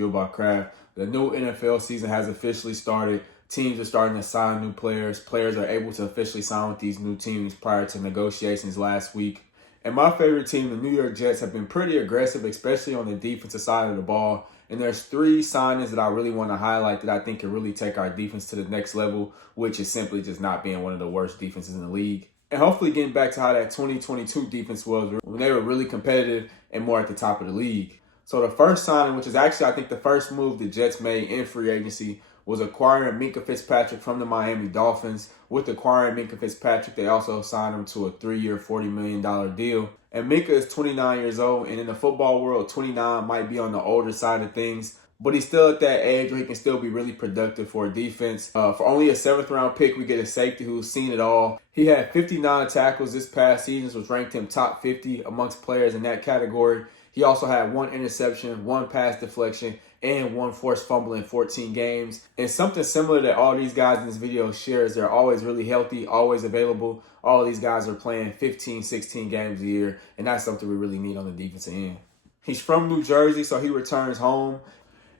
Fueled by Craft. The new NFL season has officially started. Teams are starting to sign new players. Players are able to officially sign with these new teams prior to negotiations last week. And my favorite team, the New York Jets, have been pretty aggressive, especially on the defensive side of the ball. And there's 3 signings that I really want to highlight that I think can really take our defense to the next level, which is simply just not being one of the worst defenses in the league. And hopefully getting back to how that 2022 defense was when they were really competitive and more at the top of the league. So the first signing, which is actually I think the first move the Jets made in free agency, was acquiring Minkah Fitzpatrick from the Miami Dolphins. With acquiring Minkah Fitzpatrick, they also signed him to a 3-year, $40 million deal. And Minkah is 29 years old, and in the football world, 29 might be on the older side of things. But he's still at that age where he can still be really productive for a defense. For only a 7th-round pick, we get a safety who's seen it all. He had 59 tackles this past season, which ranked him top 50 amongst players in that category. He also had 1 interception, 1 pass deflection, and 1 forced fumble in 14 games. And something similar that all these guys in this video share is they're always really healthy, always available. All of these guys are playing 15, 16 games a year, and that's something we really need on the defensive end. He's from New Jersey, so he returns home.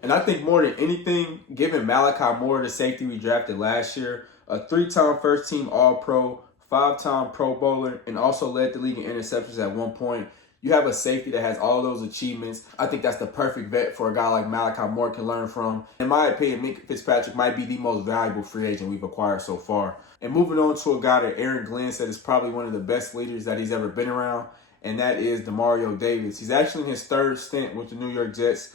And I think more than anything, given Malachi Moore, the safety we drafted last year, a 3-time first-team All-Pro, 5-time Pro Bowler, and also led the league in interceptions at one point, you have a safety that has all those achievements. I think that's the perfect vet for a guy like Malachi Moore can learn from. In my opinion, Minkah Fitzpatrick might be the most valuable free agent we've acquired so far. And moving on to a guy that Aaron Glenn said is probably one of the best leaders that he's ever been around, and that is Demario Davis. He's actually in his 3rd stint with the New York Jets.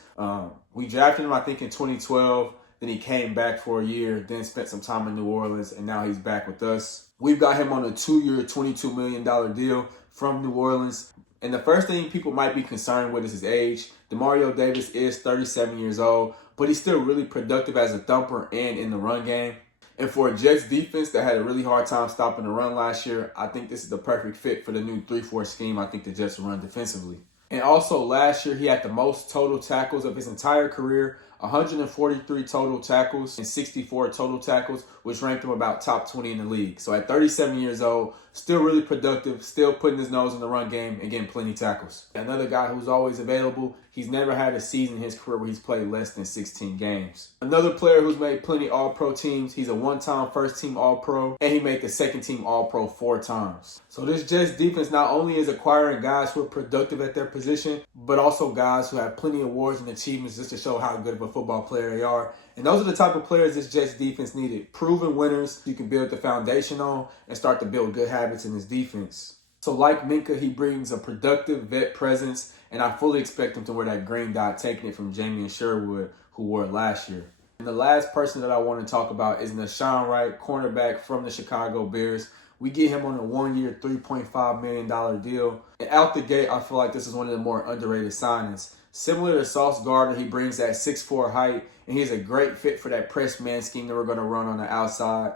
We drafted him, I think, in 2012. Then he came back for a year, then spent some time in New Orleans, and now he's back with us. We've got him on a 2-year, $22 million deal from New Orleans. And the first thing people might be concerned with is his age. Demario Davis is 37 years old, but he's still really productive as a thumper and in the run game. And for a Jets defense that had a really hard time stopping the run last year, I think this is the perfect fit for the new 3-4 scheme I think the Jets will run defensively. And also last year, he had the most total tackles of his entire career, 143 total tackles and 64 total tackles, which ranked him about top 20 in the league. So at 37 years old, still really productive, still putting his nose in the run game and getting plenty of tackles. Another guy who's always available, he's never had a season in his career where he's played less than 16 games. Another player who's made plenty All-Pro teams, he's a 1-time first-team All-Pro, and he made the second-team All-Pro 4 times. So this Jets defense not only is acquiring guys who are productive at their position, but also guys who have plenty of awards and achievements just to show how good of a football player they are. And those are the type of players this Jets defense needed. Proven winners you can build the foundation on and start to build good habits in this defense. So like Minkah, he brings a productive vet presence, and I fully expect him to wear that green dot, taking it from Jamie Sherwood, who wore it last year. And the last person that I want to talk about is Nashawn Wright, cornerback from the Chicago Bears. We get him on a 1-year, $3.5 million deal. And out the gate, I feel like this is one of the more underrated signings. Similar to Sauce Gardner, he brings that 6'4" height, and he's a great fit for that press man scheme that we're going to run on the outside.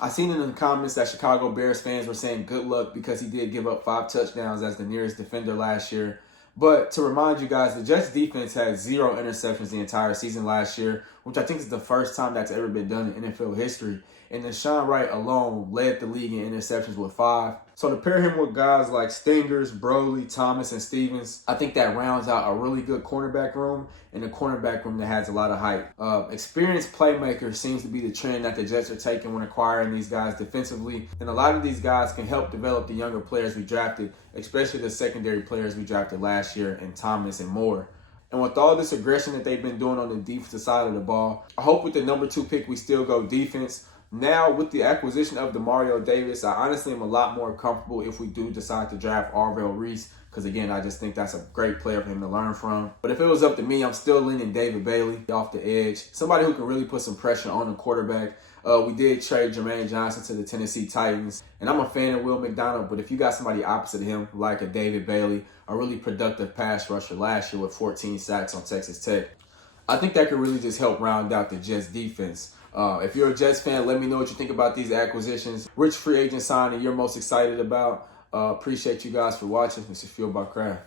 I seen in the comments that Chicago Bears fans were saying good luck because he did give up 5 touchdowns as the nearest defender last year. But to remind you guys, the Jets defense had 0 interceptions the entire season last year, which I think is the first time that's ever been done in NFL history. And Nashawn Wright alone led the league in interceptions with 5. So to pair him with guys like Stingers, Broly, Thomas, and Stevens, I think that rounds out a really good cornerback room and a cornerback room that has a lot of height. Experienced playmaker seems to be the trend that the Jets are taking when acquiring these guys defensively. And a lot of these guys can help develop the younger players we drafted, especially the secondary players we drafted last year in Thomas and Moore. And with all this aggression that they've been doing on the defensive side of the ball, I hope with the number 2 pick we still go defense. Now, with the acquisition of Demario Davis, I honestly am a lot more comfortable if we do decide to draft Arvell Reese, because, again, I just think that's a great player for him to learn from. But if it was up to me, I'm still leaning David Bailey off the edge, somebody who can really put some pressure on the quarterback. We did trade Jermaine Johnson to the Tennessee Titans, and I'm a fan of Will McDonald, but if you got somebody opposite of him, like a David Bailey, a really productive pass rusher last year with 14 sacks on Texas Tech, I think that could really just help round out the Jets defense. If you're a Jets fan, let me know what you think about these acquisitions. Which free agent signing you're most excited about. Appreciate you guys for watching. This is Fueled by Craft.